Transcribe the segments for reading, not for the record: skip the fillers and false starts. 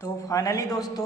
तो फाइनली दोस्तों,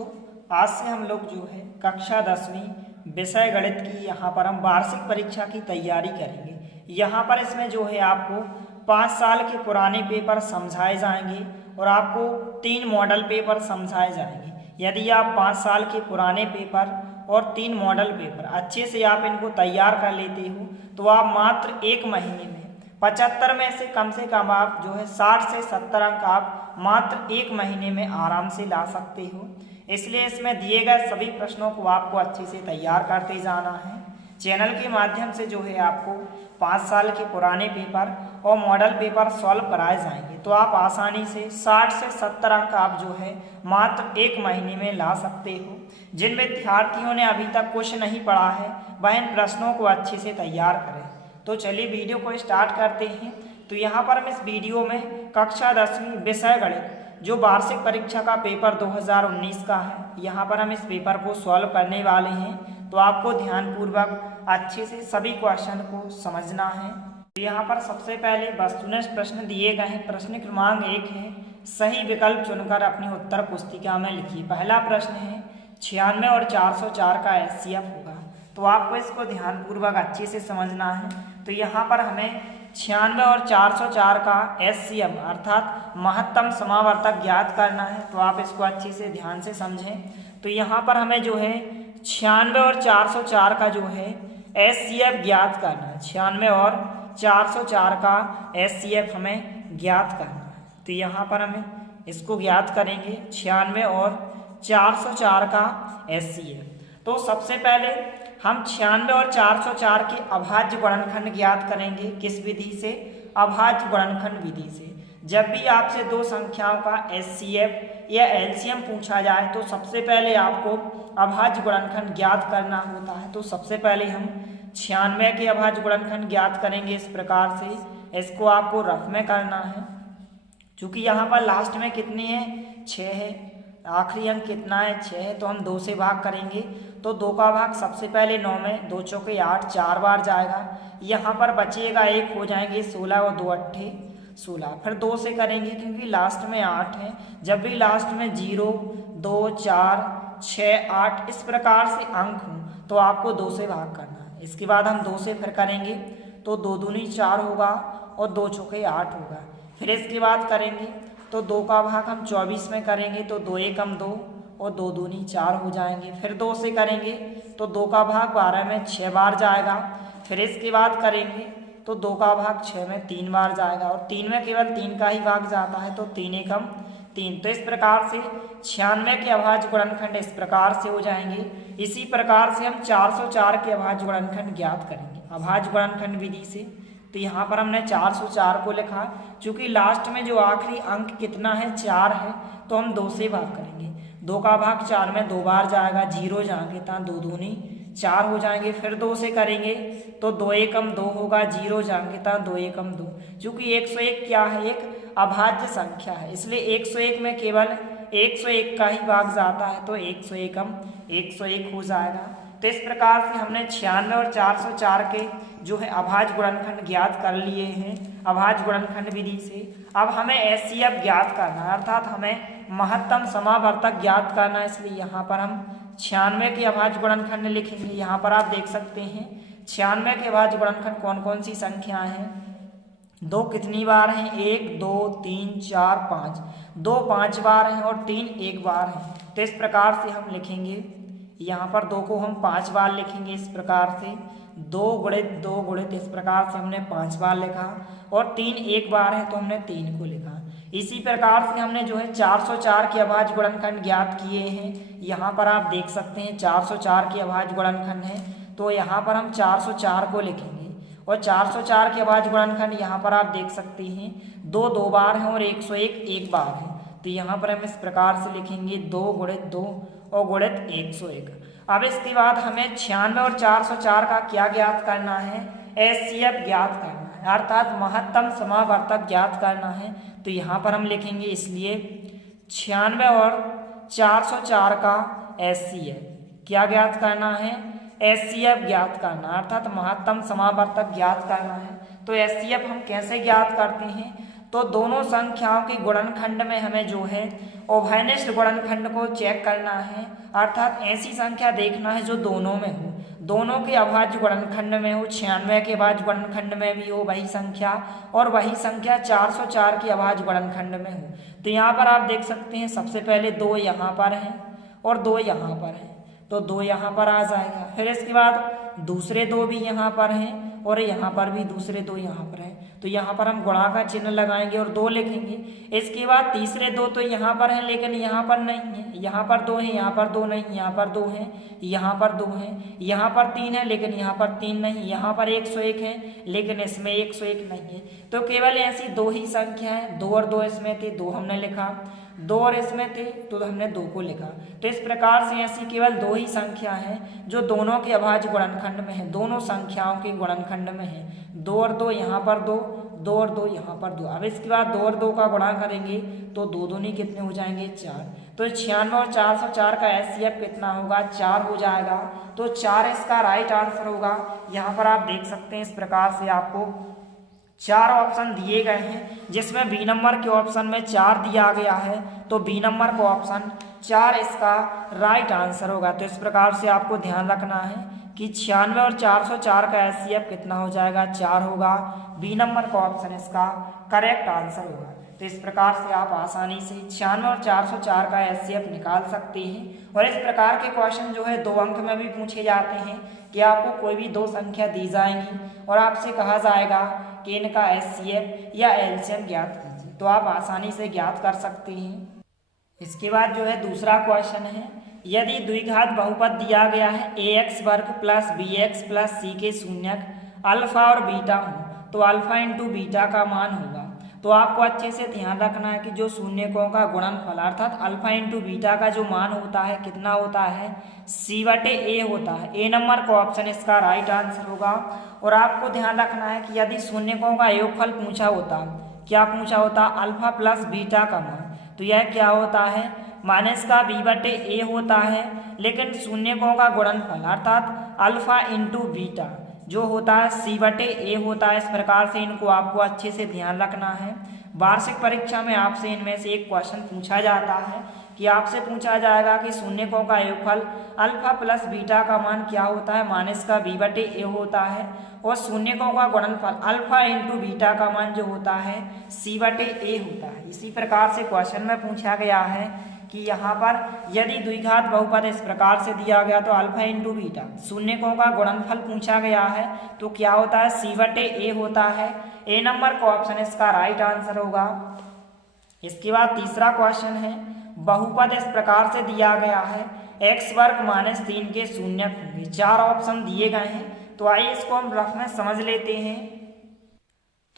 आज से हम लोग जो है कक्षा 10वीं विषय गणित की यहाँ पर हम वार्षिक परीक्षा की तैयारी करेंगे। यहाँ पर इसमें जो है आपको 5 साल के पुराने पेपर समझाए जाएंगे और आपको 3 मॉडल पेपर समझाए जाएंगे। यदि आप 5 साल के पुराने पेपर और 3 मॉडल पेपर अच्छे से आप इनको तैयार कर लेते हो तो आप मात्र 1 महीने में 75 में से कम आप जो है 60 से 70 अंक आप मात्र 1 महीने में आराम से ला सकते हो। इसलिए इसमें दिए गए सभी प्रश्नों को आपको अच्छे से तैयार करते जाना है। चैनल के माध्यम से जो है आपको 5 साल के पुराने पेपर और मॉडल पेपर सॉल्व कराए जाएंगे, तो आप आसानी से 60 से 70 अंक आप जो है मात्र 1 महीने में ला सकते हो। जिन विद्यार्थियों ने अभी तक कुछ नहीं पढ़ा है वह इन प्रश्नों को अच्छे से तैयार करें। तो चलिए वीडियो को स्टार्ट करते हैं। तो यहाँ पर हम इस वीडियो में कक्षा 10वीं विषय गणित जो वार्षिक परीक्षा का पेपर 2019 का है, यहाँ पर हम इस पेपर को सॉल्व करने वाले हैं। तो आपको ध्यानपूर्वक अच्छे से सभी क्वेश्चन को समझना है। तो यहाँ पर सबसे पहले वस्तुनिष्ठ प्रश्न दिए गए हैं। प्रश्न क्रमांक 1 है, सही विकल्प चुनकर अपनी उत्तर पुस्तिका में लिखिए। पहला प्रश्न है 96 और 404 का HCF होगा। तो आपको इसको ध्यानपूर्वक अच्छे से समझना है। तो यहाँ पर हमें 96 और 404 का HCM अर्थात महत्तम समावर्तक ज्ञात करना है। तो आप इसको अच्छे से ध्यान से समझें। तो यहाँ पर हमें जो है 96 और 404 का जो है HCF ज्ञात करना है। 96 और 404 का HCF हमें ज्ञात करना है। तो यहाँ पर हमें इसको ज्ञात करेंगे 96 और 404 का HCF। तो सबसे पहले हम 96 और 404 के अभाज्य गुणनखंड ज्ञात करेंगे। किस विधि से? अभाज्य गुणनखंड विधि से। जब भी आपसे दो संख्याओं का HCF या LCM पूछा जाए तो सबसे पहले आपको अभाज्य गुणनखंड ज्ञात करना होता है। तो सबसे पहले हम 96 के अभाज्य गुणनखंड ज्ञात करेंगे इस प्रकार से। इसको आपको रफ में करना है, चूँकि यहाँ पर लास्ट में कितनी है? 6 है। आखिरी अंक कितना है? 6 है। तो हम 2 से भाग करेंगे। तो 2 का भाग सबसे पहले 9 में, 2 चौके 8, 4 बार जाएगा। यहाँ पर बचेगा 1, हो जाएंगे 16 और 2 अट्ठे 16। फिर 2 से करेंगे क्योंकि लास्ट में 8 है। जब भी लास्ट में 0, 2, 4, 6, 8 इस प्रकार से अंक हों तो आपको 2 से भाग करना है। इसके बाद हम 2 से फिर करेंगे तो 2 दूनी 4 होगा और 2 चौके 8 होगा। फिर इसके बाद करेंगे तो 2 का भाग हम 24 में करेंगे तो 2 एकम 2 और 2 दूनी 4 हो जाएंगे। फिर 2 से करेंगे तो 2 का भाग 12 में 6 बार जाएगा। फिर इसके बाद करेंगे तो 2 का भाग 6 में 3 बार जाएगा और 3 में केवल 3 का ही भाग जाता है तो 3 एकम 3। तो इस प्रकार से 96 के अभाज्य गुणनखंड इस प्रकार से हो जाएंगे। इसी प्रकार से हम 404 के अभाज्य गुणनखंड ज्ञात करेंगे अभाज्य गुणनखंड विधि से। तो यहाँ पर हमने 404 को लिखा, चूँकि लास्ट में जो आखिरी अंक कितना है? 4 है। तो हम 2 से भाग करेंगे। 2 का भाग 4 में 2 बार जाएगा, 0 जाएंगे तो 2 दूनी 4 हो जाएंगे। फिर 2 से करेंगे तो 2 एकम 2 होगा, 0 जाएंगे तो 2 एकम 2। चूँकि 101 क्या है? एक अभाज्य संख्या है, इसलिए 101 में केवल 101 का ही भाग जाता है तो 101 हो जाएगा। तो इस प्रकार से हमने 96 और 404 के जो है अभाज्य गुणनखंड ज्ञात कर लिए हैं अभाज्य गुणनखंड विधि से। अब हमें HCF ज्ञात करना है अर्थात हमें महत्तम समावर्तक ज्ञात करना है। इसलिए यहाँ पर हम 96 के अभाज्य गुणनखंड लिखेंगे। यहाँ पर आप देख सकते हैं 96 के अभाज्य गुणनखंड कौन कौन सी संख्याएं हैं? 2 कितनी बार हैं? 1, 2, 3, 4, 5। 2 5 बार हैं और 3 1 बार हैं। तो इस प्रकार से हम लिखेंगे। यहाँ पर 2 को हम 5 बार लिखेंगे इस प्रकार से। 2 गुणित 2 गुणित इस प्रकार से हमने 5 बार लिखा और 3 1 बार है तो हमने 3 को लिखा। इसी प्रकार से हमने जो है 404 के अभाज्य गुणनखंड ज्ञात किए हैं। यहाँ पर आप देख सकते हैं 404 के अभाज्य गुणनखंड है। तो यहाँ पर हम 404 को लिखेंगे और 404 के अभाज्य गुणनखंड यहाँ पर आप देख सकते हैं 2 2 बार हैं और 101 1 बार है। तो यहाँ पर हम इस प्रकार से लिखेंगे 2 गुणित 2 और गुणित 101। अब इसके बाद हमें 96 और 404 का क्या ज्ञात करना है? HCF ज्ञात करना है अर्थात महत्तम समावर्तक ज्ञात करना है। तो यहाँ पर हम लिखेंगे इसलिए 96 और 404 का HCF क्या ज्ञात करना है? HCF ज्ञात करना अर्थात महत्तम समावर्तक ज्ञात करना है। तो HCF हम कैसे ज्ञात करते हैं? तो दोनों संख्याओं के गुणनखंड में हमें जो है उभयनिष्ठ गुणनखंड को चेक करना है, अर्थात ऐसी संख्या देखना है जो दोनों में हो, दोनों के अभाज्य गुणनखंड में हो, 96 के अभाज्य गुणनखंड में भी हो वही संख्या, और वही संख्या 404 के अभाज्य गुणनखंड में हो। तो यहाँ पर आप देख सकते हैं सबसे पहले 2 यहाँ पर हैं और 2 यहाँ पर हैं, तो 2 यहाँ पर आ जाएगा। फिर इसके बाद दूसरे 2 भी यहाँ पर हैं और यहाँ पर भी दूसरे 2 यहाँ पर हैं, तो यहाँ पर हम गुणा का चिन्ह लगाएंगे और 2 लिखेंगे। इसके बाद तीसरे 2 तो यहाँ पर हैं लेकिन यहाँ पर नहीं है, यहाँ पर 2 हैं, यहाँ पर 2 नहीं, यहाँ पर 2 हैं, यहाँ पर 2 हैं, यहाँ पर 3 है लेकिन यहाँ पर 3 नहीं, यहाँ पर 101 है लेकिन इसमें 101 नहीं है। तो केवल ऐसी 2 ही संख्या है, 2 और 2 इसमें थे, 2 हमने लिखा, 2 और इसमें थे तो हमने 2 को लिखा। तो इस प्रकार से ऐसी केवल 2 ही संख्या हैं जो दोनों के अभाज्य गुणनखंड में है, दोनों संख्याओं के गुणनखंड में है। 2 और 2 यहाँ पर 2, 2 और 2 यहाँ पर 2। अब इसके बाद 2 और 2 का गुणा करेंगे तो 2 दूनी कितने हो जाएंगे 4। तो 96 और 404 का एचसीएफ कितना होगा 4 हो जाएगा। तो 4 इसका राइट आंसर होगा। यहाँ पर आप देख सकते हैं इस प्रकार से आपको 4 ऑप्शन दिए गए हैं, जिसमें बी नंबर के ऑप्शन में 4 दिया गया है, तो बी नंबर का ऑप्शन 4 इसका राइट आंसर होगा। तो इस प्रकार से आपको ध्यान रखना है कि 96 और 404 का एचसीएफ कितना हो जाएगा 4 होगा। बी नंबर का ऑप्शन इसका करेक्ट आंसर होगा। तो इस प्रकार से आप आसानी से 96 और 404 का एचसीएफ निकाल सकते हैं। और इस प्रकार के क्वेश्चन जो है 2 अंक में भी पूछे जाते हैं कि आपको कोई भी 2 संख्या दी जाएंगी और आपसे कहा जाएगा कि इनका एचसीएफ या एलसीएम ज्ञात कीजिए, तो आप आसानी से ज्ञात कर सकते हैं। इसके बाद जो है दूसरा क्वेश्चन है, यदि द्विघात बहुपद दिया गया है ax वर्ग प्लस bx प्लस c के शून्यक अल्फा और बीटा हो, तो अल्फा इंटू बीटा का मान होगा। तो आपको अच्छे से ध्यान रखना है कि जो शून्यकों का गुणनफल अर्थात अल्फा इंटू बीटा का जो मान होता है कितना होता है c/a होता है। ए नंबर का ऑप्शन इसका राइट आंसर होगा। और आपको ध्यान रखना है कि यदि शून्यकों का योगफल पूछा होता, क्या पूछा होता अल्फा प्लस बीटा का मान, तो यह क्या होता है माइनस का b/a होता है। लेकिन शून्यकों का गुणनफल अर्थात अल्फा इंटू बीटा जो होता है c/a होता है। इस प्रकार से इनको आपको अच्छे से ध्यान रखना है। वार्षिक परीक्षा में आपसे इनमें से एक क्वेश्चन पूछा जाता है कि आपसे पूछा जाएगा कि शून्यकों का योगफल अल्फा प्लस बीटा का मान क्या होता है, माइनस का b/a होता है। और शून्यकों का गुणनफल अल्फा इंटू बीटा का मान जो होता है c/a होता है। इसी प्रकार से क्वेश्चन में पूछा गया है कि यहाँ पर यदि द्विघात बहुपद इस प्रकार से दिया गया तो अल्फा इंटू बीटा शून्यकों का गुणनफल पूछा गया है तो क्या होता है c/a होता है। ए नंबर का ऑप्शन इसका राइट आंसर होगा। इसके बाद तीसरा क्वेश्चन है, बहुपद इस प्रकार से दिया गया है x वर्ग माइनस 3 के शून्यक होंगे। 4 ऑप्शन दिए गए हैं, तो आइए इसको हम रफ में समझ लेते हैं।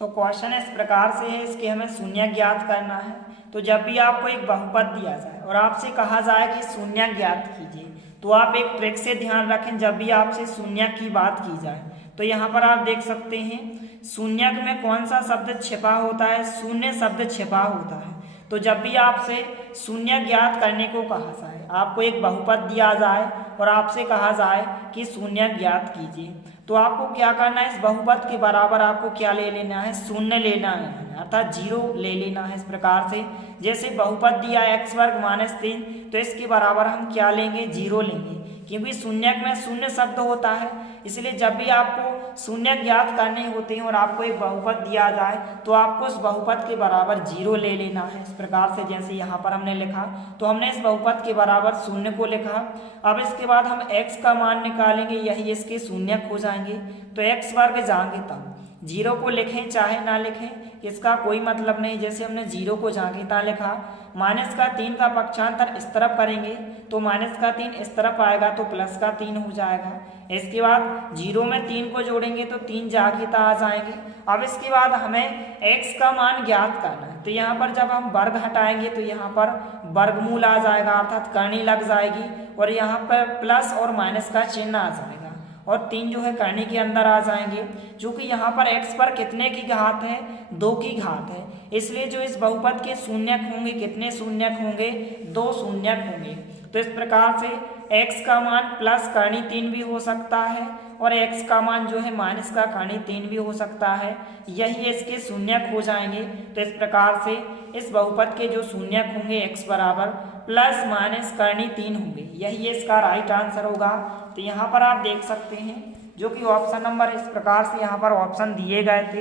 तो क्वेश्चन इस प्रकार से है, इसके हमें शून्य ज्ञात करना है। तो जब भी आपको एक बहुपद दिया जाए और आपसे कहा जाए कि शून्य ज्ञात कीजिए, तो आप एक ट्रिक से ध्यान रखें। जब भी आपसे शून्य की बात की जाए तो यहाँ पर आप देख सकते हैं शून्यक में कौन सा शब्द छिपा होता है, शून्य शब्द छिपा होता है। तो जब भी आपसे शून्य ज्ञात करने को कहा जाए, आपको एक बहुपद दिया जाए और आपसे कहा जाए कि शून्य ज्ञात कीजिए, तो आपको क्या करना है, इस बहुपद के बराबर आपको क्या ले लेना है, शून्य लेना है, अर्थात 0 ले लेना है। इस प्रकार से जैसे बहुपद दिया x वर्ग माइनस 3, तो इसके बराबर हम क्या लेंगे 0 लेंगे, क्योंकि शून्यक में शून्य शब्द होता है। इसलिए जब भी आपको शून्य ज्ञात करने होते हैं और आपको एक बहुपद दिया जाए तो आपको उस बहुपद के बराबर 0 ले लेना है। इस प्रकार से जैसे यहाँ पर हमने लिखा, तो हमने इस बहुपद के बराबर शून्य को लिखा। अब इसके बाद हम x का मान निकालेंगे, यही इसके शून्यक हो जाएंगे। तो x वर्ग जाएंगे तब 0 को लिखें चाहे ना लिखें, इसका कोई मतलब नहीं। जैसे हमने 0 को जांघिता लिखा, माइनस का 3 का पक्षांतर इस तरफ करेंगे तो माइनस का 3 इस तरफ आएगा तो प्लस का 3 हो जाएगा। इसके बाद 0 में 3 को जोड़ेंगे तो 3 जांघिता आ जाएंगे। अब इसके बाद हमें x का मान ज्ञात करना है, तो यहाँ पर जब हम वर्ग हटाएंगे तो यहाँ पर वर्गमूल आ जाएगा, अर्थात करनी लग जाएगी और यहाँ पर प्लस और माइनस का चिन्ह आ जाएगा और 3 जो है करनी के अंदर आ जाएंगे। क्योंकि यहाँ पर x पर कितने की घात है, 2 की घात है, इसलिए जो इस बहुपद के शून्यक होंगे, कितने शून्यक होंगे, 2 शून्यक होंगे। तो इस प्रकार से x का मान प्लस करनी 3 भी हो सकता है और x का मान जो है माइनस का कर्ण 3 भी हो सकता है, यही इसके शून्यक हो जाएंगे। तो इस प्रकार से इस बहुपद के जो शून्यक होंगे x बराबर प्लस माइनस कर्ण 3 होंगे, यही इसका राइट आंसर होगा। तो यहाँ पर आप देख सकते हैं जो कि ऑप्शन नंबर इस प्रकार से यहाँ पर ऑप्शन दिए गए थे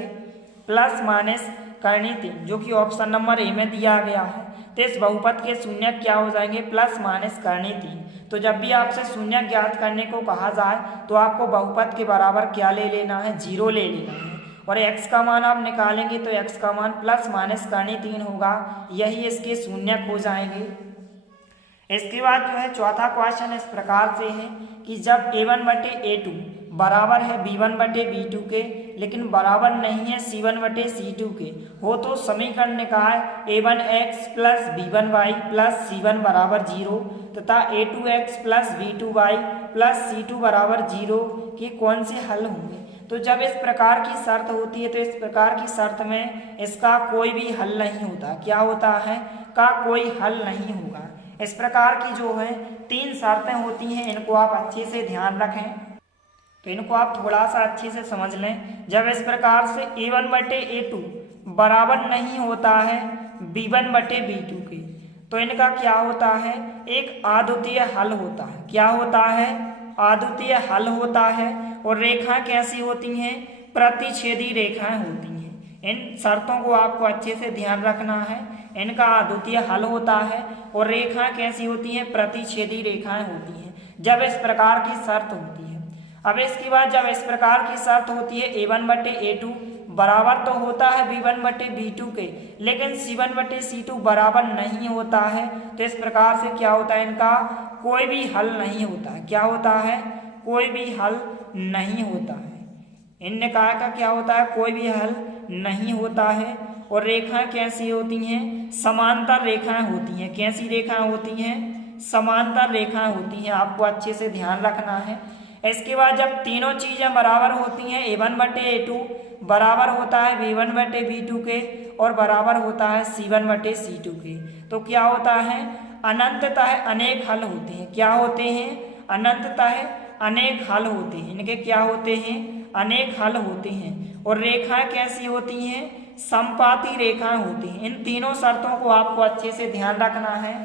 प्लस माइनस कर्ण 3, जो कि ऑप्शन नंबर ए में दिया गया है। तो इस बहुपद के शून्यक क्या हो जाएंगे प्लस माइनस कर्ण 3। तो जब भी आपसे शून्यक ज्ञात करने को कहा जाए तो आपको बहुपद के बराबर क्या ले लेना है, 0 ले लेना है, और x का मान आप निकालेंगे तो x का मान प्लस माइनस कर्ण 3 होगा, यही इसके शून्यक हो जाएंगे। इसके बाद जो है चौथा क्वेश्चन इस प्रकार से है कि जब a1 बटे a2 बराबर है b1 बटे b2 के लेकिन बराबर नहीं है c1 बटे c2 के हो तो समीकरण निकाय a1x plus b1y plus c1 बराबर 0 तथा a2x plus b2y plus c2 बराबर 0 के कौन से हल होंगे। तो जब इस प्रकार की शर्त होती है तो इस प्रकार की शर्त में इसका कोई भी हल नहीं होता, क्या होता है का कोई हल नहीं होगा। इस प्रकार की जो है 3 शर्तें होती हैं, इनको आप अच्छे से ध्यान रखें, तो इनको आप थोड़ा सा अच्छे से समझ लें। जब इस प्रकार से a1 बटे a2 बराबर नहीं होता है b1 बटे b2 के तो इनका क्या होता है, एक अद्वितीय हल होता है। क्या होता है, अद्वितीय हल होता है। और रेखाएं कैसी होती हैं, प्रतिच्छेदी रेखाएं होती हैं। इन शर्तों को आपको अच्छे से ध्यान रखना है, इनका अद्वितीय हल होता है और रेखाएं कैसी होती हैं, प्रतिच्छेदी रेखाएं होती हैं जब इस प्रकार की शर्त होती है। अब इसके बाद जब इस प्रकार की शर्त होती है a1 बटे a2 बराबर तो होता है b1 बटे b2 के लेकिन c1 बटे c2 बराबर नहीं होता है, तो इस प्रकार से क्या होता है, इनका कोई भी हल नहीं होता है। क्या होता है, कोई भी हल नहीं होता है। इन निकाय का क्या होता है, कोई भी हल नहीं होता है। और रेखाएं कैसी होती हैं, समांतर रेखाएं होती हैं। कैसी रेखाएं होती हैं, समांतर रेखाएं होती हैं, आपको अच्छे से ध्यान रखना है। इसके बाद जब तीनों चीज़ें बराबर होती हैं a1 बटे a2 बराबर होता है b1 बटे b2 के और बराबर होता है c1 बटे c2 के, तो क्या होता है, अनंततः अनेक हल होते हैं। क्या होते हैं, अनंततः अनेक हल होते हैं। इनके क्या होते हैं, अनेक हल होते हैं। और रेखाएं कैसी होती हैं, समपाती रेखाएं होती हैं। इन तीनों शर्तों को आपको अच्छे से ध्यान रखना है।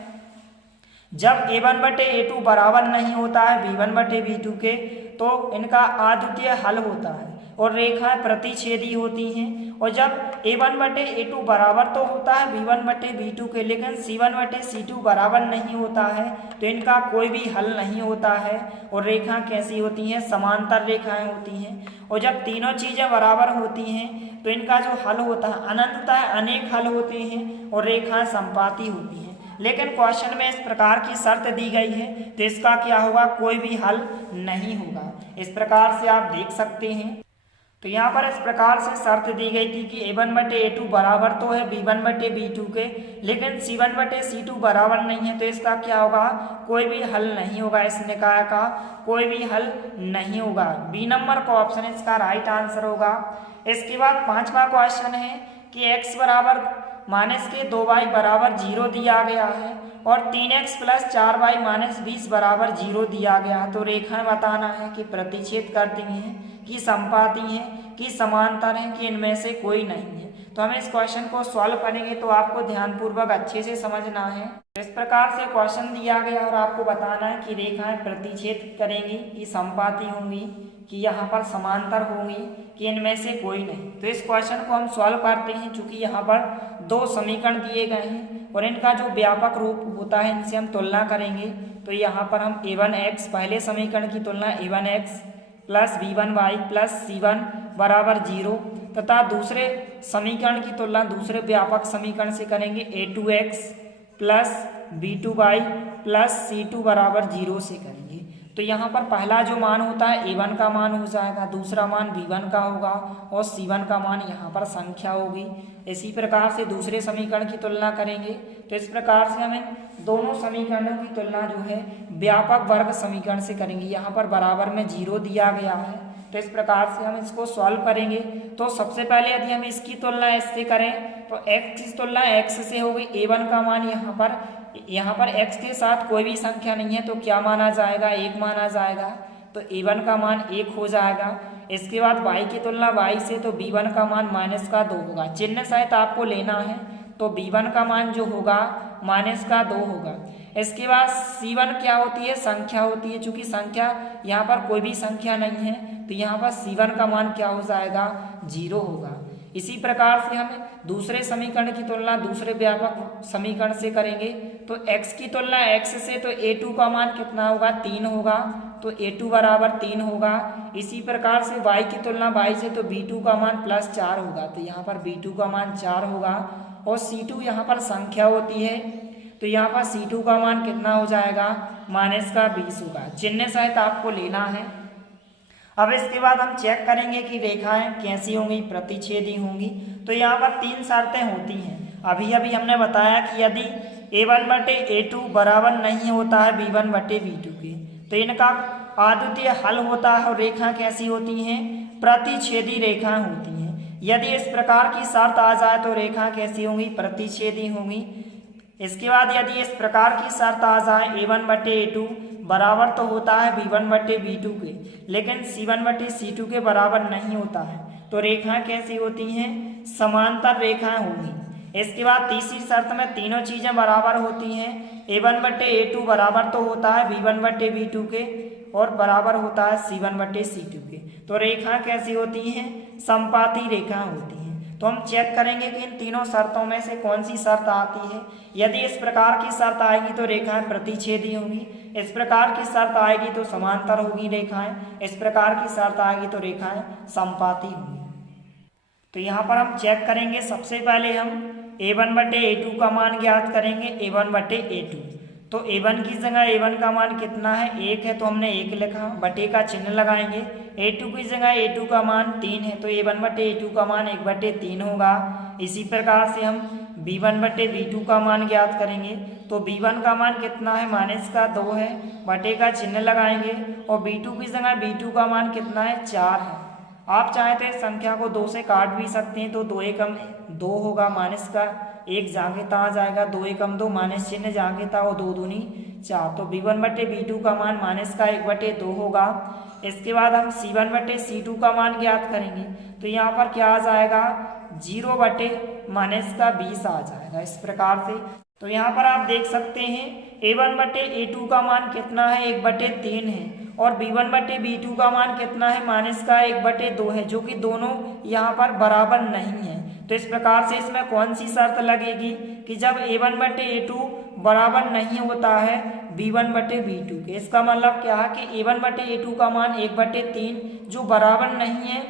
जब a1 बटे a2 बराबर नहीं होता है b1 बटे b2 के तो इनका अद्वितीय हल होता है और रेखाएं प्रतिच्छेदी होती हैं। और जब a1 बटे a2 बराबर तो होता है b1 बटे b2 के लेकिन c1 बटे c2 बराबर नहीं होता है तो इनका कोई भी हल नहीं होता है। और रेखाएं कैसी होती हैं, समांतर रेखाएं होती हैं। और जब तीनों चीज़ें बराबर होती हैं तो इनका जो हल होता है अनंततः अनेक हल होते हैं और रेखाएं समपाती होती हैं। लेकिन क्वेश्चन में इस प्रकार की शर्त दी गई है तो इसका क्या होगा, कोई भी हल नहीं होगा। इस प्रकार से आप देख सकते हैं। तो यहाँ पर इस प्रकार से शर्त दी गई थी कि a1 बटे a2 बराबर तो है b1 बटे b2 के लेकिन c1 बटे c2 बराबर नहीं है, तो इसका क्या होगा, कोई भी हल नहीं होगा। इस निकाय का कोई भी हल नहीं होगा। बी नंबर का ऑप्शन इसका राइट आंसर होगा। इसके बाद 5वां क्वेश्चन है कि x बराबर माइनस के 2y बराबर 0 दिया गया है और 3x प्लस 4y माइनस 20 बराबर 0 दिया गया है। तो रेखाएं बताना है कि प्रतिच्छेद करती हैं, कि समपाती हैं, कि समांतर हैं, कि इनमें से कोई नहीं है। तो हमें इस क्वेश्चन को सॉल्व करेंगे तो आपको ध्यानपूर्वक अच्छे से समझना है। तो इस प्रकार से क्वेश्चन दिया गया और आपको बताना है कि रेखाएं प्रतिच्छेद करेंगी, कि समपाती होंगी, कि यहाँ पर समांतर होंगी, कि इनमें से कोई नहीं। तो इस क्वेश्चन को हम सॉल्व करते हैं। चूंकि यहाँ पर 2 समीकरण दिए गए हैं और इनका जो व्यापक रूप होता है इनसे हम तुलना करेंगे। तो यहाँ पर हम a1x पहले समीकरण की तुलना a1x plus b1y plus c1 बराबर 0 तथा दूसरे समीकरण की तुलना दूसरे व्यापक समीकरण से करेंगे a2x plus b2y plus c2 बराबर 0 से करेंगे। तो यहाँ पर पहला जो मान होता है a1 का मान हो जाएगा, दूसरा मान b1 का होगा और c1 का मान यहाँ पर संख्या होगी। इसी प्रकार से दूसरे समीकरण की तुलना करेंगे। तो इस प्रकार से हमें दोनों समीकरणों की तुलना जो है व्यापक वर्ग समीकरण से करेंगे। यहाँ पर बराबर में 0 दिया गया है तो इस प्रकार से हम इसको सॉल्व करेंगे। तो सबसे पहले यदि हम इसकी तुलना इससे करें तो x की तुलना x से होगी। a1 का मान यहाँ पर x के साथ कोई भी संख्या नहीं है तो क्या माना जाएगा, 1 माना जाएगा। तो a1 का मान 1 हो जाएगा। इसके बाद y की तुलना y से, तो b1 का मान -2 होगा। चिन्ह सहित आपको लेना है, तो b1 का मान जो होगा -2 होगा। इसके बाद c1 क्या होती है, संख्या होती है। चूंकि संख्या यहाँ पर कोई भी संख्या नहीं है, तो यहाँ पर c1 का मान क्या हो जाएगा, 0 होगा। इसी प्रकार से हम दूसरे समीकरण की तुलना दूसरे व्यापक समीकरण से करेंगे। तो x की तुलना x से, तो a2 का मान कितना होगा, 3 होगा, तो a2 बराबर 3 होगा। इसी प्रकार से y की तुलना y से, तो b2 का मान +4 होगा, तो यहाँ पर b2 का मान 4 होगा। और c2 यहाँ पर संख्या होती है, तो यहाँ पर c2 का मान कितना हो जाएगा, -20 होगा। चिन्ह सहित आपको लेना है। अब इसके बाद हम चेक करेंगे कि रेखाएं कैसी होंगी, प्रतिच्छेदी होंगी। तो यहाँ पर 3 शर्तें होती हैं। अभी हमने बताया कि यदि a1/a2 बराबर नहीं होता है b1/b2 के, तो इनका अद्वितीय हल होता है और रेखा कैसी होती हैं, प्रतिच्छेदी रेखाएं होती हैं। यदि इस प्रकार की शर्त आ जाए तो रेखा कैसी होंगी, प्रतिच्छेदी होंगी। इसके बाद यदि इस प्रकार की शर्त आ जाए a1/a2 बराबर तो होता है b1/b2 के, लेकिन c1/c2 के बराबर नहीं होता है, तो रेखाएं कैसी होती हैं, समांतर रेखाएं होंगी। इसके बाद तीसरी शर्त में तीनों चीजें बराबर होती हैं। a1/a2 बराबर तो होता है b1/b2 के और बराबर होता है c1/c2 के, तो रेखाएं कैसी होती हैं, समपाती रेखाएं होती हैं। तो हम चेक करेंगे कि इन तीनों शर्तों में से कौन सी शर्त आती है। यदि इस प्रकार की शर्त आएगी तो रेखाएं प्रतिच्छेदी होंगी, इस प्रकार की शर्त आएगी तो समांतर होगी रेखाएं, इस प्रकार की शर्त आएगी तो रेखाएं समपाती होंगी। तो यहाँ पर हम चेक करेंगे। सबसे पहले हम a1/a2 का मान ज्ञात करेंगे, a1/a2। तो a1 की जगह a1 का मान कितना है, 1 है, तो हमने 1 लिखा, बटे का चिन्ह लगाएंगे। a2 की जगह a2 का मान 3 है, तो a1/a2 का मान 1/3 होगा। इसी प्रकार से हम b1/b2 का मान ज्ञात करेंगे। तो b1 का मान कितना है, -2 है, बटे का चिन्ह लगाएंगे। और b2 की जगह b2 का मान कितना है, 4 है। आप चाहे तो इस संख्या को 2 से काट भी सकते हैं, तो 2 एकम 2 होगा, माइनस का 1 जांघिता आ जाएगा, 2 एकम 2, माइनस चिन्ह जांघिता और 2 दूनी 4, तो b1/b2 का मान -1/2 होगा। इसके बाद हम c1/c2 का मान ज्ञात करेंगे। तो यहाँ पर क्या आ जाएगा, 0/-20 आ जाएगा, इस प्रकार से। तो यहाँ पर आप देख सकते हैं a1/a2 का मान कितना है, 1/3 है, और b1/b2 का मान कितना है, -1/2 है, जो कि दोनों यहाँ पर बराबर नहीं है। तो इस प्रकार से इसमें कौन सी शर्त लगेगी कि जब a1/a2 बराबर नहीं होता है b1/b2 के, इसका मतलब क्या है कि a1/a2 का मान 1/3 जो बराबर नहीं है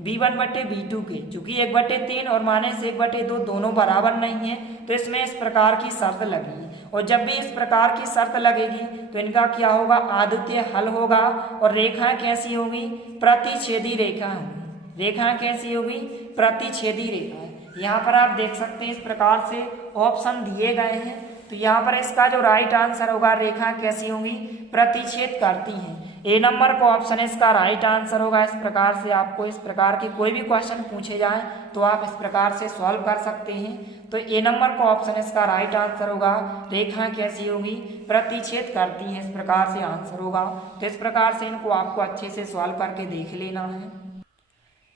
b1/b2 के, चूंकि 1/3 और -1/2 दोनों बराबर नहीं है, तो इसमें इस प्रकार की शर्त लगेगी। और जब भी इस प्रकार की शर्त लगेगी तो इनका क्या होगा, अद्वितीय हल होगा। और रेखाएं कैसी होगी, प्रतिच्छेदी रेखा होगी। रेखाएं कैसी होगी, प्रतिच्छेदी रेखाएं। यहाँ पर आप देख सकते हैं इस प्रकार से ऑप्शन दिए गए हैं। तो यहाँ पर इसका जो राइट आंसर होगा, रेखाएं कैसी होंगी, प्रतिच्छेद करती हैं। ए नंबर को ऑप्शन इसका राइट आंसर होगा। इस प्रकार से आपको इस प्रकार के कोई भी क्वेश्चन पूछे जाए तो आप इस प्रकार से सॉल्व कर सकते हैं। तो ए नंबर को ऑप्शन इसका राइट आंसर होगा, रेखाएं कैसी होंगी, प्रतिच्छेद करती हैं, इस प्रकार से आंसर होगा। तो इस प्रकार से इनको आपको अच्छे से सॉल्व करके देख लेना है।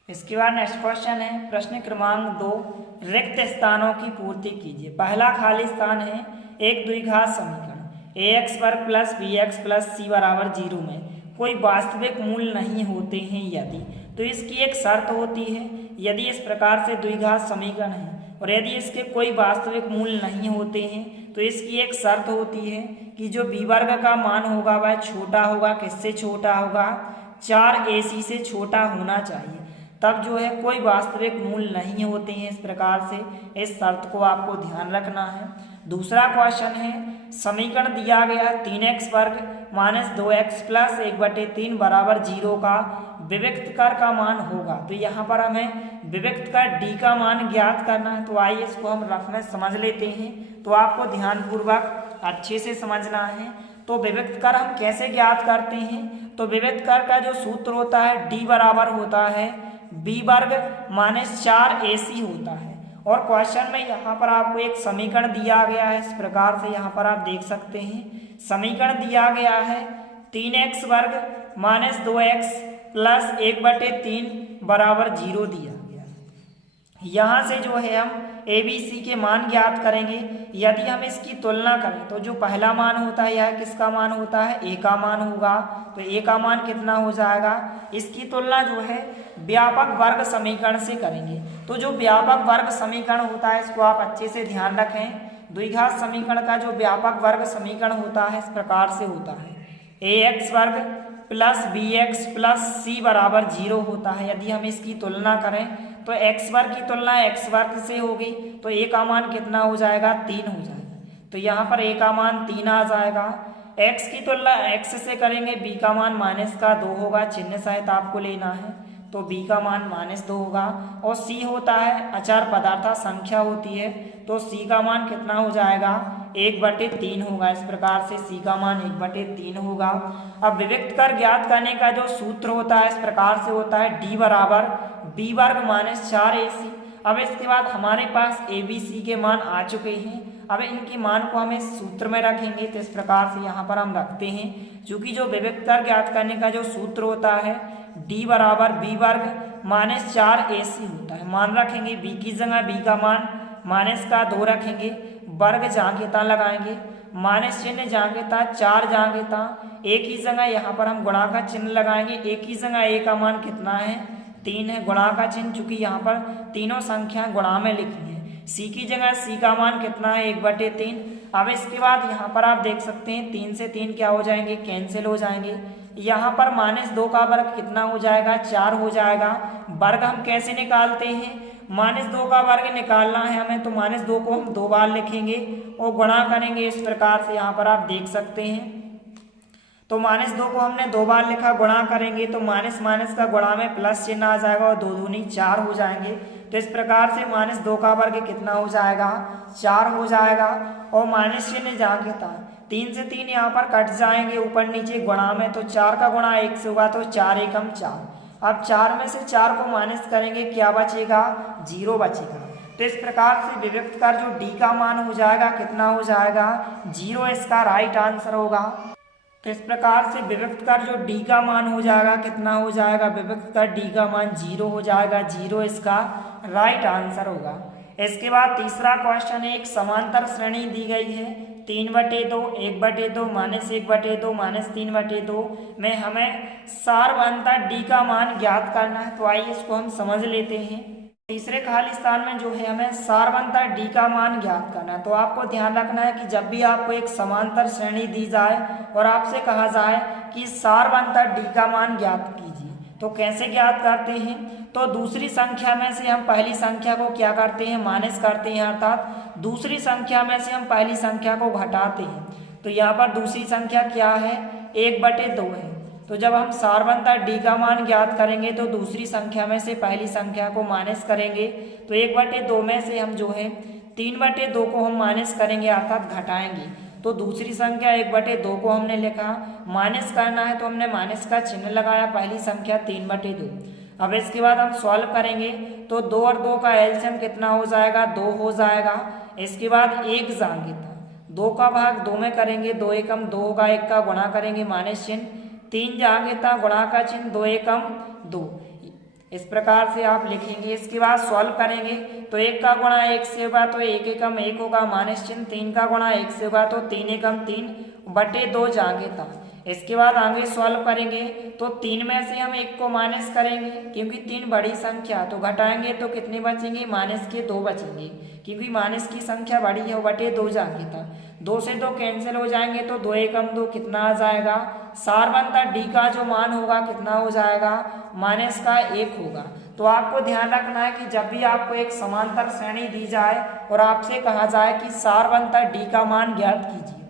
इसके बाद नेक्स्ट क्वेश्चन है प्रश्न क्रमांक 2, रिक्त स्थानों की पूर्ति कीजिए। पहला खाली स्थान है एक द्विघात समीकरण ax² + bx + c = 0 में कोई वास्तविक मूल नहीं होते हैं यदि, तो इसकी एक शर्त होती है। यदि इस प्रकार से द्विघात समीकरण है और यदि इसके कोई वास्तविक मूल नहीं होते हैं तो इसकी एक शर्त होती है कि जो b वर्ग का मान होगा वह छोटा होगा, किससे छोटा होगा, 4ac से छोटा होना चाहिए, तब जो है कोई वास्तविक मूल नहीं होते हैं। इस प्रकार से इस शर्त को आपको ध्यान रखना है। दूसरा क्वेश्चन है, समीकरण दिया गया 3x² - 2x + 1/3 = 0 का विविक्त कर का मान होगा। तो यहाँ पर हमें विविक्त कर d का मान ज्ञात करना है। तो आइए इसको हम रफ में समझ लेते हैं, तो आपको ध्यानपूर्वक अच्छे से समझना है। तो विविक्त कर हम कैसे ज्ञात करते हैं, तो विविक्त कर का जो सूत्र होता है d बराबर होता है b वर्ग - 4ac होता है। और क्वेश्चन में यहाँ पर आपको एक समीकरण दिया गया है, इस प्रकार से यहाँ पर आप देख सकते हैं समीकरण दिया गया है 3x वर्ग माइनस 2x प्लस 1/3 बराबर 0 दिया गया। यहाँ से जो है हम ए बी सी के मान ज्ञात करेंगे। यदि हम इसकी तुलना करें तो जो पहला मान होता है यह किसका मान होता है, ए का मान होगा। तो ए का मान कितना हो जाएगा, इसकी तुलना जो है व्यापक वर्ग समीकरण से करेंगे। तो जो व्यापक वर्ग समीकरण होता है इसको आप अच्छे से ध्यान रखें। द्विघात समीकरण का जो व्यापक वर्ग समीकरण होता है इस प्रकार से होता है, ए एक्स वर्ग प्लस बी एक्स प्लस सी बराबर 0 होता है। यदि हम इसकी तुलना करें तो एक्स वर्ग की तुलना एक्स वर्ग से होगी, तो ए का मान कितना हो जाएगा, 3 हो जाएगा। तो यहाँ पर ए का मान 3 आ जाएगा। एक्स की तुलना एक्स से करेंगे, बी का मान माइनस का 2 होगा, चिन्ह सहित आपको लेना है, तो बी का मान -2 होगा। और सी होता है अचार पदार्थ संख्या होती है, तो सी का मान कितना हो जाएगा, 1/3 होगा। इस प्रकार से सी का मान 1/3 होगा। अब विविक्त कर ज्ञात करने का जो सूत्र होता है इस प्रकार से होता है, डी बराबर बी वर्ग माइनस 4ac। अब इसके बाद हमारे पास ए बी सी के मान आ चुके हैं। अब इनके मान को हम इस सूत्र में रखेंगे, तो इस प्रकार से यहाँ पर हम रखते हैं, क्योंकि जो विविक्त कर ज्ञात करने का जो सूत्र होता है डी बराबर बी वर्ग माइनस 4ac होता है। मान रखेंगे बी की जगह बी का मान -2 रखेंगे, वर्ग जांघेता लगाएंगे, माइनस चिन्ह जांघेता 4 जांघेता, ए की जगह यहाँ पर हम गुणा का चिन्ह लगाएंगे। ए की जगह ए का मान कितना है, 3 है, गुणा का चिन्ह, चूंकि यहाँ पर तीनों संख्याएं गुणा में लिखी है। सी की जगह सी का मान कितना है, 1/3। अब इसके बाद यहाँ पर आप देख सकते हैं 3 से 3 क्या हो जाएंगे, कैंसिल हो जाएंगे। यहाँ पर -2 का वर्ग कितना हो जाएगा, 4 हो जाएगा। वर्ग हम कैसे निकालते हैं, -2 का वर्ग निकालना है हमें, तो -2 को हम 2 बार लिखेंगे और गुणा करेंगे। इस प्रकार से यहाँ पर आप देख सकते हैं, तो -2 को हमने 2 बार लिखा, गुणा करेंगे तो माइनस माइनस का गुणा में प्लस चिन्ह आ जाएगा और 2 दूनी 4 हो जाएंगे। तो इस प्रकार से -2 का वर्ग कितना हो जाएगा, 4 हो जाएगा। और माइनस चिन्ह जाके था, 3 से 3 यहाँ पर कट जाएंगे ऊपर नीचे गुणा में, तो 4 का गुणा 1 से होगा, तो 4 एकम 4। अब 4 में से 4 को माइनस करेंगे, क्या बचेगा, 0 बचेगा। तो इस प्रकार से विविक्त कर जो डी का मान हो जाएगा कितना हो जाएगा, 0 इसका राइट आंसर होगा। तो इस प्रकार से विविक्त कर जो डी का मान हो जाएगा कितना हो जाएगा, विविक्त कर डी का मान 0 हो जाएगा, 0 इसका राइट आंसर होगा। इसके बाद तीसरा क्वेश्चन है, एक समांतर श्रेणी दी गई है 3/2, 1/2, -1/2, -3/2 में हमें सारवंता डी का मान ज्ञात करना है। तो आइए इसको हम समझ लेते हैं। तीसरे खाली स्थान में जो है हमें सारवंता डी का मान ज्ञात करना है। तो आपको ध्यान रखना है कि जब भी आपको एक समांतर श्रेणी दी जाए और आपसे कहा जाए कि सारवंता डी का मान ज्ञात कीजिए, तो कैसे ज्ञात करते हैं, तो दूसरी संख्या में से हम पहली संख्या को क्या करते हैं, माइनस करते हैं, अर्थात दूसरी संख्या में से हम पहली संख्या को घटाते हैं। तो यहाँ पर दूसरी संख्या क्या है, 1/2 है। तो जब हम सारवंता डी का मान ज्ञात करेंगे तो दूसरी संख्या में से पहली संख्या को माइनस करेंगे, तो 1/2 में से हम जो है 3/2 को हम माइनस करेंगे, अर्थात घटाएंगे। तो दूसरी संख्या 1/2 को हमने लिखा, माइनस करना है तो हमने माइनस का चिन्ह लगाया, पहली संख्या 3/2। अब इसके बाद हम सॉल्व करेंगे तो 2 और 2 का एलसीएम कितना हो जाएगा, 2 हो जाएगा। इसके बाद 1 जांघेता, 2 का भाग 2 में करेंगे, 2 एकम 2 होगा, 1 का गुणा करेंगे माइनस चिन्ह, 3 जांघेता गुणा का चिन्ह, 2 एकम 2। इस प्रकार से आप लिखेंगे। इसके बाद सॉल्व करेंगे तो 1 का गुणा 1 से होगा तो 1 एकम 1 होगा, माइनस चिन्ह, 3 का गुणा 1 से होगा तो 3 एकम 3/2 जांघेता। इसके बाद आगे सॉल्व करेंगे तो 3 में से हम 1 को माइनस करेंगे, क्योंकि 3 बड़ी संख्या, तो घटाएंगे तो कितने बचेंगे, माइनस के 2 बचेंगे, क्योंकि माइनस की संख्या बड़ी है, 2 जांघेता। 2 से 2 कैंसिल हो जाएंगे तो 2 एकम 2 कितना आ जाएगा, सारवंता डी का जो मान होगा कितना हो जाएगा, माइनस का 1 होगा। तो आपको ध्यान रखना है कि जब भी आपको एक समांतर श्रेणी दी जाए और आपसे कहा जाए कि सारवंता डी का मान ज्ञात कीजिए,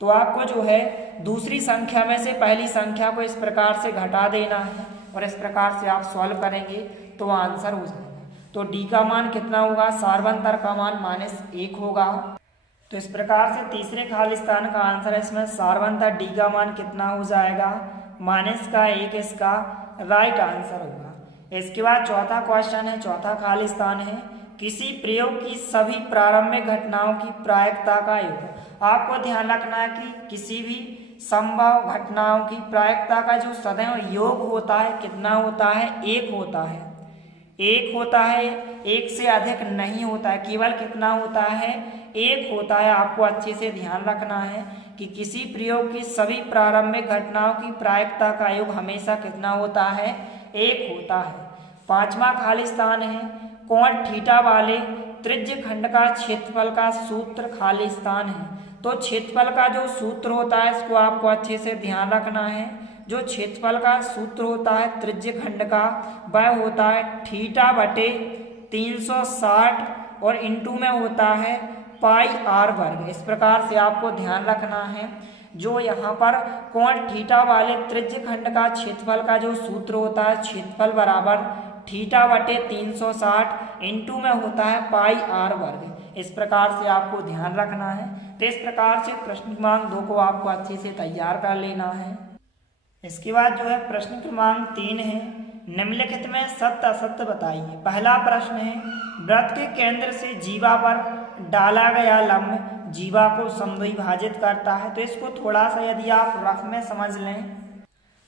तो आपको जो है दूसरी संख्या में से पहली संख्या को इस प्रकार से घटा देना है और इस प्रकार से आप सॉल्व करेंगे तो आंसर हो जाएगा। तो डी का मान कितना होगा, सारवंतर का मान -1 होगा। तो इस प्रकार से तीसरे खाली स्थान का आंसर है, इसमें सारवंता डी का मान कितना हो जाएगा, -1 इसका राइट आंसर होगा। इसके बाद चौथा क्वेश्चन है, चौथा खाली स्थान है, किसी प्रयोग की सभी प्रारंभिक घटनाओं की प्रायिकता का योग। आपको ध्यान रखना है कि किसी भी संभव घटनाओं की प्रायिकता का जो सदैव योग होता है कितना होता है, एक होता है। एक होता है, एक से अधिक नहीं होता है। केवल कितना होता है, एक होता है। आपको अच्छे से ध्यान रखना है कि किसी प्रयोग की सभी प्रारंभिक घटनाओं की प्रायिकता का योग हमेशा कितना होता है, एक होता है। पांचवा खाली स्थान है, कोण थीटा वाले त्रिज्य खंड का क्षेत्रफल का सूत्र खाली स्थान है। तो क्षेत्रफल का जो सूत्र होता है इसको आपको अच्छे से ध्यान रखना है। जो क्षेत्रफल का सूत्र होता है त्रिज्य खंड का, वह होता है थीटा बटे 360 और इंटू में होता है पाई आर वर्ग। इस प्रकार से आपको ध्यान रखना है। जो यहाँ पर कोण थीटा वाले त्रिज्य खंड का क्षेत्रफल का जो सूत्र होता है, क्षेत्रफल बराबर थीटा बटे 360 इंटू में होता है पाई आर वर्ग। इस प्रकार से आपको ध्यान रखना है। तो इस प्रकार से प्रश्न क्रमांक 2 को आपको अच्छे से तैयार कर लेना है। इसके बाद जो है प्रश्न क्रमांक 3 है, निम्नलिखित में सत्य असत्य बताइए। पहला प्रश्न है, वृत्त के केंद्र से जीवा पर डाला गया लंब जीवा को समद्विभाजित करता है। तो इसको थोड़ा सा यदि आप रफ में समझ लें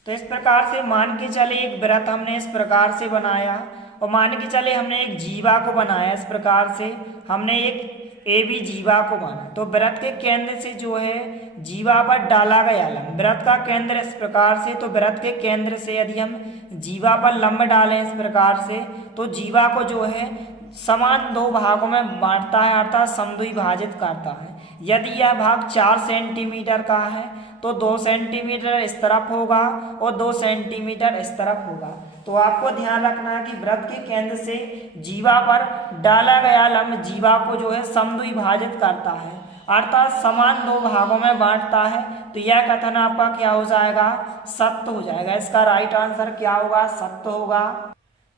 तो इस प्रकार से मान के चले एक वृत्त हमने इस प्रकार से बनाया और मान के चले हमने एक जीवा को बनाया। इस प्रकार से हमने एक ए बी जीवा को माना। तो वृत्त के केंद्र से जो है जीवा पर डाला गया लंब, वृत्त का केंद्र इस प्रकार से, तो वृत्त के केंद्र से यदि हम जीवा पर लंब डालें इस प्रकार से, तो जीवा को जो है समान दो भागों में बांटता है अर्थात समद्विभाजित करता है। यदि यह भाग 4 सेंटीमीटर का है तो 2 सेंटीमीटर इस तरफ होगा और 2 सेंटीमीटर इस तरफ होगा। तो आपको ध्यान रखना है कि वृत्त के केंद्र से जीवा पर डाला गया लंब जीवा को जो है समद्विभाजित करता है अर्थात समान दो भागों में बांटता है। तो यह कथन आपका क्या हो जाएगा, सत्य हो जाएगा। इसका राइट आंसर क्या होगा, सत्य होगा।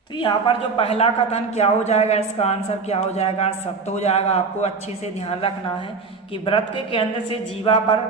तो यहाँ पर जो पहला कथन क्या हो जाएगा, इसका आंसर क्या हो जाएगा, सत्य हो जाएगा। आपको अच्छे से ध्यान रखना है कि वृत्त के केंद्र से जीवा पर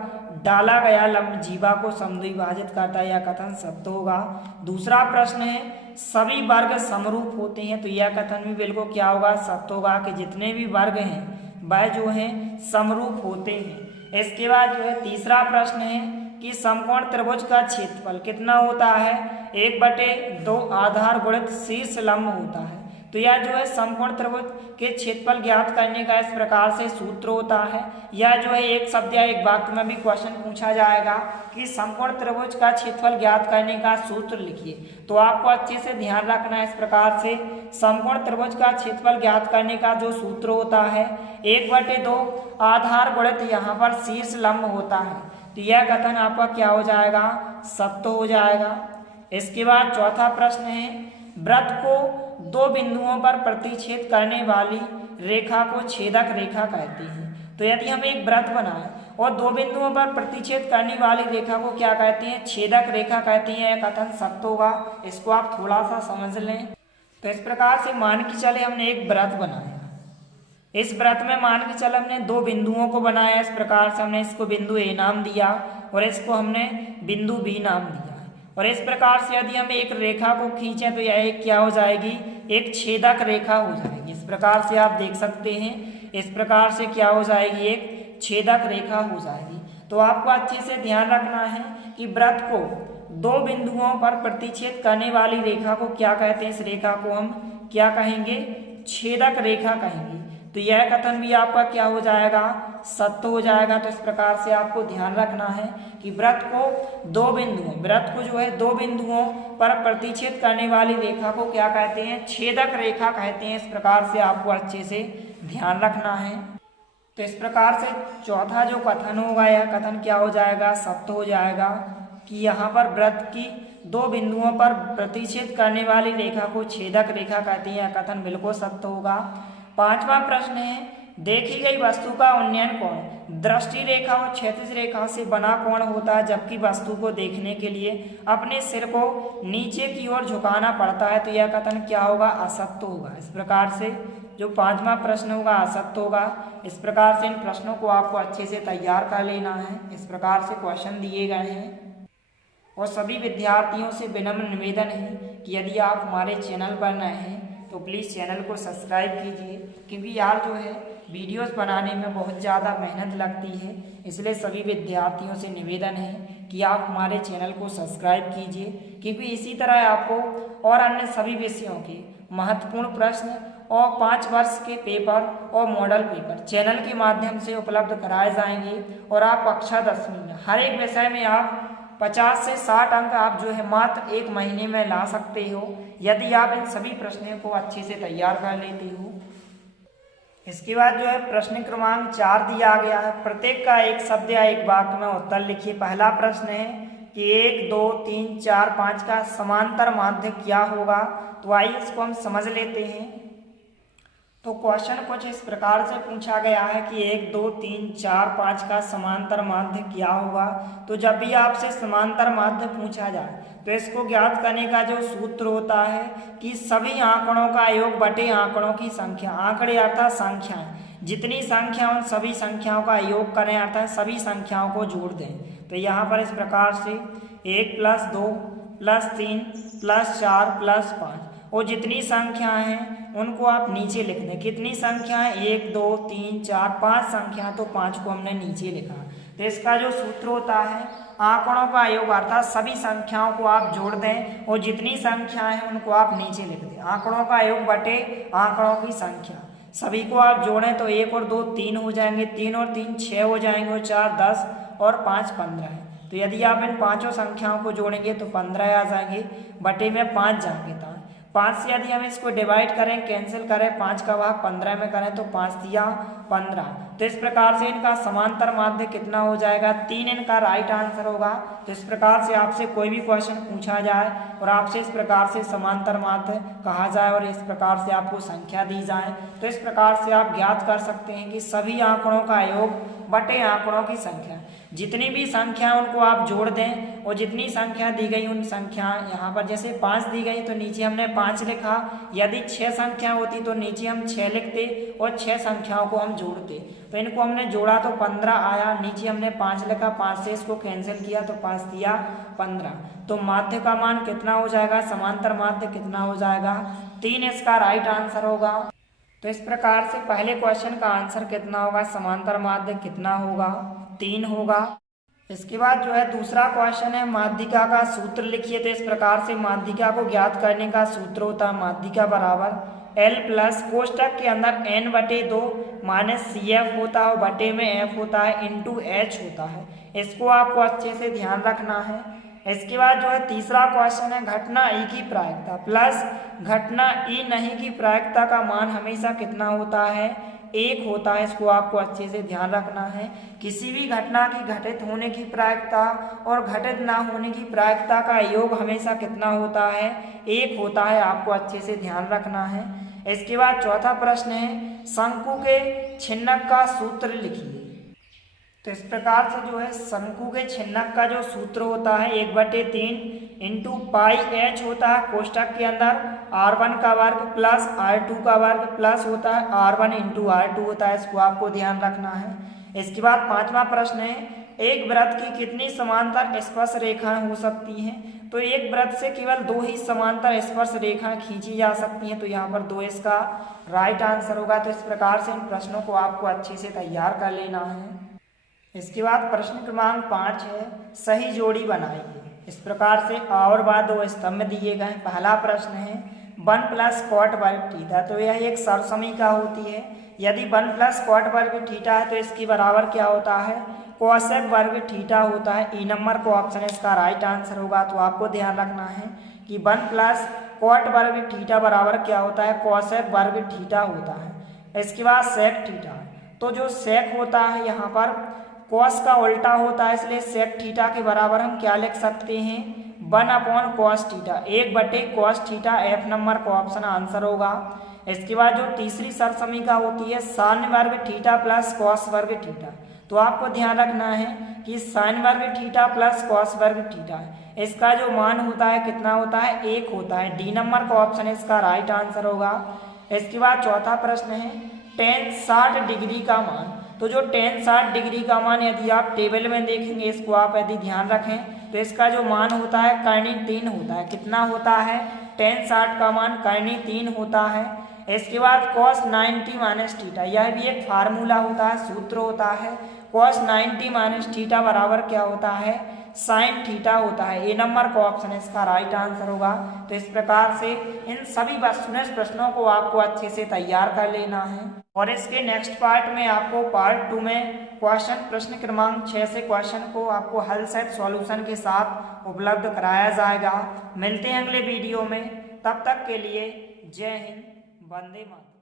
डाला गया लंब जीवा को समद्विभाजित करता है, यह कथन सत्य होगा। दूसरा प्रश्न है, सभी वर्ग समरूप होते हैं। तो यह कथन भी बिल्कुल क्या होगा, सत्य होगा कि जितने भी वर्ग हैं वह जो है समरूप होते हैं। इसके बाद जो है तीसरा प्रश्न है कि समकोण त्रिभुज का क्षेत्रफल कितना होता है, 1/2 आधार गुणित शीर्ष लंब होता है। तो यह जो है समकोण त्रिभुज के क्षेत्रफल ज्ञात करने का इस प्रकार से सूत्र होता है। यह जो है एक शब्द या एक वाक्य में भी क्वेश्चन पूछा जाएगा कि समकोण त्रिभुज का क्षेत्रफल ज्ञात करने का सूत्र लिखिए। तो आपको अच्छे से ध्यान रखना है। इस प्रकार से समकोण त्रिभुज का क्षेत्रफल ज्ञात करने का जो सूत्र होता है 1/2 आधार गुणित यहाँ पर शीर्ष लंब होता है। तो यह कथन आपका क्या हो जाएगा, सत्य हो जाएगा। इसके बाद चौथा प्रश्न है, वृत्त को 2 बिंदुओं पर प्रतिच्छेद करने वाली रेखा को छेदक रेखा कहते हैं। तो यदि हम एक वृत्त बनाएं और 2 बिंदुओं पर प्रतिच्छेद करने वाली रेखा को क्या कहते हैं, छेदक रेखा कहते हैं। यह कथन सत्य होगा। इसको आप थोड़ा सा समझ लें। तो इस प्रकार से मान के चले हमने एक वृत्त बनाया, इस वृत्त में मान के चले हमने 2 बिंदुओं को बनाया। इस प्रकार से हमने इसको बिंदु ए नाम दिया और इसको हमने बिंदु बी नाम दिया। और इस प्रकार से यदि हम एक रेखा को खींचें तो यह एक क्या हो जाएगी, एक छेदक रेखा हो जाएगी। इस प्रकार से आप देख सकते हैं, इस प्रकार से क्या हो जाएगी, एक छेदक रेखा हो जाएगी। तो आपको अच्छे से ध्यान रखना है कि वृत्त को 2 बिंदुओं पर प्रतिच्छेद करने वाली रेखा को क्या कहते हैं, इस रेखा को हम क्या कहेंगे, छेदक रेखा कहेंगे। तो यह कथन भी आपका क्या हो जाएगा, सत्य हो जाएगा। तो इस प्रकार से आपको ध्यान रखना है कि वृत्त को 2 बिंदुओं, वृत्त को जो है 2 बिंदुओं पर प्रतिच्छेद करने वाली रेखा को क्या कहते हैं, छेदक रेखा कहते हैं। इस प्रकार से आपको अच्छे से ध्यान रखना है। तो इस प्रकार से चौथा जो कथन होगा, यह कथन क्या हो जाएगा, सत्य हो जाएगा कि यहाँ पर वृत्त की 2 बिंदुओं पर प्रतिच्छेद करने वाली रेखा को छेदक रेखा कहते हैं। यह कथन बिल्कुल सत्य होगा। पांचवा प्रश्न है, देखी गई वस्तु का उन्नयन कोण दृष्टि रेखा और क्षैतिज रेखा से बना कोण होता है, जबकि वस्तु को देखने के लिए अपने सिर को नीचे की ओर झुकाना पड़ता है। तो यह कथन क्या होगा, असत्य होगा। इस प्रकार से जो पांचवा प्रश्न होगा असत्य होगा। इस प्रकार से इन प्रश्नों को आपको अच्छे से तैयार कर लेना है। इस प्रकार से क्वेश्चन दिए गए हैं और सभी विद्यार्थियों से विनम्र निवेदन है कि यदि आप हमारे चैनल पर नए हैं तो प्लीज़ चैनल को सब्सक्राइब कीजिए, क्योंकि यार जो है वीडियोस बनाने में बहुत ज़्यादा मेहनत लगती है, इसलिए सभी विद्यार्थियों से निवेदन है कि आप हमारे चैनल को सब्सक्राइब कीजिए, क्योंकि इसी तरह आपको और अन्य सभी विषयों के महत्वपूर्ण प्रश्न और 5 वर्ष के पेपर और मॉडल पेपर चैनल के माध्यम से उपलब्ध कराए जाएंगे। और आप कक्षा 10वीं में हर एक विषय में आप 50 से 60 अंक आप जो है मात्र 1 महीने में ला सकते हो, यदि आप इन सभी प्रश्नों को अच्छे से तैयार कर लेते हो। इसके बाद जो है प्रश्न क्रमांक 4 दिया गया है, प्रत्येक का एक शब्द या एक वाक्य में उत्तर लिखिए। पहला प्रश्न है कि 1 2 3 4 5 का समांतर माध्य क्या होगा। तो आइए इसको हम समझ लेते हैं। तो क्वेश्चन कुछ इस प्रकार से पूछा गया है कि 1 2 3 4 5 का समांतर माध्य क्या होगा। तो जब भी आपसे समांतर माध्य पूछा जाए तो इसको ज्ञात करने का जो सूत्र होता है कि सभी आंकड़ों का योग बटे आंकड़ों की संख्या। आंकड़े अर्थात संख्याएं, जितनी संख्या उन सभी संख्याओं का योग करें अर्थात सभी संख्याओं को जोड़ दें। तो यहाँ पर इस प्रकार से 1 + 2 + 3 + 4 + 5 और जितनी संख्याएं हैं उनको आप नीचे लिख दें। कितनी संख्याएं 1 2 3 4 5 संख्या, तो 5 को हमने नीचे लिखा। तो इसका जो सूत्र होता है आंकड़ों का योग अर्थात सभी संख्याओं को आप जोड़ दें और जितनी संख्याएं हैं उनको आप नीचे लिख दें। आंकड़ों का योग बटे आंकड़ों की संख्या, सभी को आप जोड़ें तो 1 और 2 3 हो जाएंगे, 3 और 3 6 हो जाएंगे और 4 10 और 5 15 है। तो यदि आप इन पांचों संख्याओं को जोड़ेंगे तो 15 आ जाएंगे, बटे में 5 जाएंगे। 5 से यदि हम इसको डिवाइड करें, कैंसिल करें, 5 का भाग 15 में करें तो 5 दिया 15। तो इस प्रकार से इनका समांतर माध्य कितना हो जाएगा, 3 इनका राइट आंसर होगा। तो इस प्रकार से आपसे कोई भी क्वेश्चन पूछा जाए और आपसे इस प्रकार से समांतर माध्य कहा जाए और इस प्रकार से आपको संख्या दी जाए तो इस प्रकार से आप ज्ञात कर सकते हैं कि सभी आंकड़ों का योग बटे आंकड़ों की संख्या। जितनी भी संख्या उनको आप जोड़ दें और जितनी संख्या दी गई उन संख्या, यहाँ पर जैसे 5 दी गई तो नीचे हमने 5 लिखा। यदि 6 संख्या होती तो नीचे हम 6 लिखते और 6 संख्याओं को हम जोड़ते। तो इनको हमने जोड़ा तो 15 आया, नीचे हमने 5 लिखा, 5 से इसको कैंसिल किया तो 5 दिया 15। तो माध्य का मान कितना हो जाएगा, समांतर माध्य कितना हो जाएगा, 3 इसका राइट आंसर होगा। तो इस प्रकार से पहले क्वेश्चन का आंसर कितना होगा, समांतर माध्य कितना होगा, 3 होगा। इसके बाद जो है दूसरा क्वेश्चन है माध्यिका का सूत्र लिखिए। तो इस प्रकार से माध्यिका को ज्ञात करने का सूत्र होता है माध्यिका बराबर L प्लस कोष्टक के अंदर n/2 माइनस CF होता है, बटे में F होता है इंटू H होता है। इसको आपको अच्छे से ध्यान रखना है। इसके बाद जो है तीसरा क्वेश्चन है घटना ई की प्रायिकता प्लस घटना ई नहीं की प्रायिकता का मान हमेशा कितना होता है, 1 होता है। इसको आपको अच्छे से ध्यान रखना है। किसी भी घटना की घटित होने की प्रायिकता और घटित ना होने की प्रायिकता का योग हमेशा कितना होता है, 1 होता है। आपको अच्छे से ध्यान रखना है। इसके बाद चौथा प्रश्न है शंकु के छिन्नक का सूत्र लिखिए। तो इस प्रकार से जो है शंकु के छिन्नक का जो सूत्र होता है 1/3 इंटू पाई h होता है, कोष्टक के अंदर r1 का वर्ग प्लस r2 का वर्ग प्लस होता है r1 इंटू r2 होता है। इसको आपको ध्यान रखना है। इसके बाद पांचवा प्रश्न है एक वृत्त की कितनी समांतर स्पर्श रेखाएं हो सकती हैं। तो एक वृत्त से केवल 2 ही समांतर स्पर्श रेखाएं खींची जा सकती हैं। तो यहाँ पर 2 इसका राइट आंसर होगा। तो इस प्रकार से इन प्रश्नों को आपको अच्छे से तैयार कर लेना है। इसके बाद प्रश्न क्रमांक 5 है सही जोड़ी बनाइए। इस प्रकार से आ और बा 2 स्तंभ दिए गए हैं। पहला प्रश्न है 1 + cot वर्ग थीटा। तो यह एक सरसमीका होती है। यदि 1 + cot वर्ग थीटा है तो इसकी बराबर क्या होता है, कोसेक वर्ग थीटा होता है। ई नंबर को ऑप्शन इसका राइट आंसर होगा। तो आपको ध्यान रखना है कि 1 + cot वर्ग थीटा बराबर क्या होता है, कोसेक वर्ग थीटा होता है। इसके बाद सेक थीटा। तो जो सेक होता है यहाँ पर कॉस का उल्टा होता है, इसलिए सेक थीटा के बराबर हम क्या लिख सकते हैं, 1/cos theta, 1/cos theta. F number को ऑप्शन आंसर होगा। इसके बाद जो तीसरी सरसमीका होती है साइन वर्ग थीटा प्लस कॉस वर्ग थीटा। तो आपको ध्यान रखना है कि साइन वर्ग थीटा प्लस कॉस वर्ग थीटा है, इसका जो मान होता है कितना होता है, 1 होता है। डी नंबर का ऑप्शन इसका राइट आंसर होगा। इसके बाद चौथा प्रश्न है tan 60 डिग्री का मान। तो जो tan 60 डिग्री का मान यदि आप टेबल में देखेंगे, इसको आप यदि ध्यान रखें तो इसका जो मान होता है कर्णी 3 होता है। कितना होता है, tan 60 का मान कर्णी 3 होता है। इसके बाद cos 90 माइनस थीटा, यह भी एक फार्मूला होता है, सूत्र होता है। cos 90 माइनस थीटा बराबर क्या होता है, साइन थीटा होता है। ए नंबर का ऑप्शन इसका राइट आंसर होगा। तो इस प्रकार से इन सभी स्टूडेंट्स प्रश्नों को आपको अच्छे से तैयार कर लेना है। और इसके नेक्स्ट पार्ट में आपको पार्ट 2 में प्रश्न क्रमांक 6 से क्वेश्चन को आपको हल सेट सॉल्यूशन के साथ उपलब्ध कराया जाएगा। मिलते हैं अगले वीडियो में, तब तक के लिए जय हिंद, वंदे मातरम।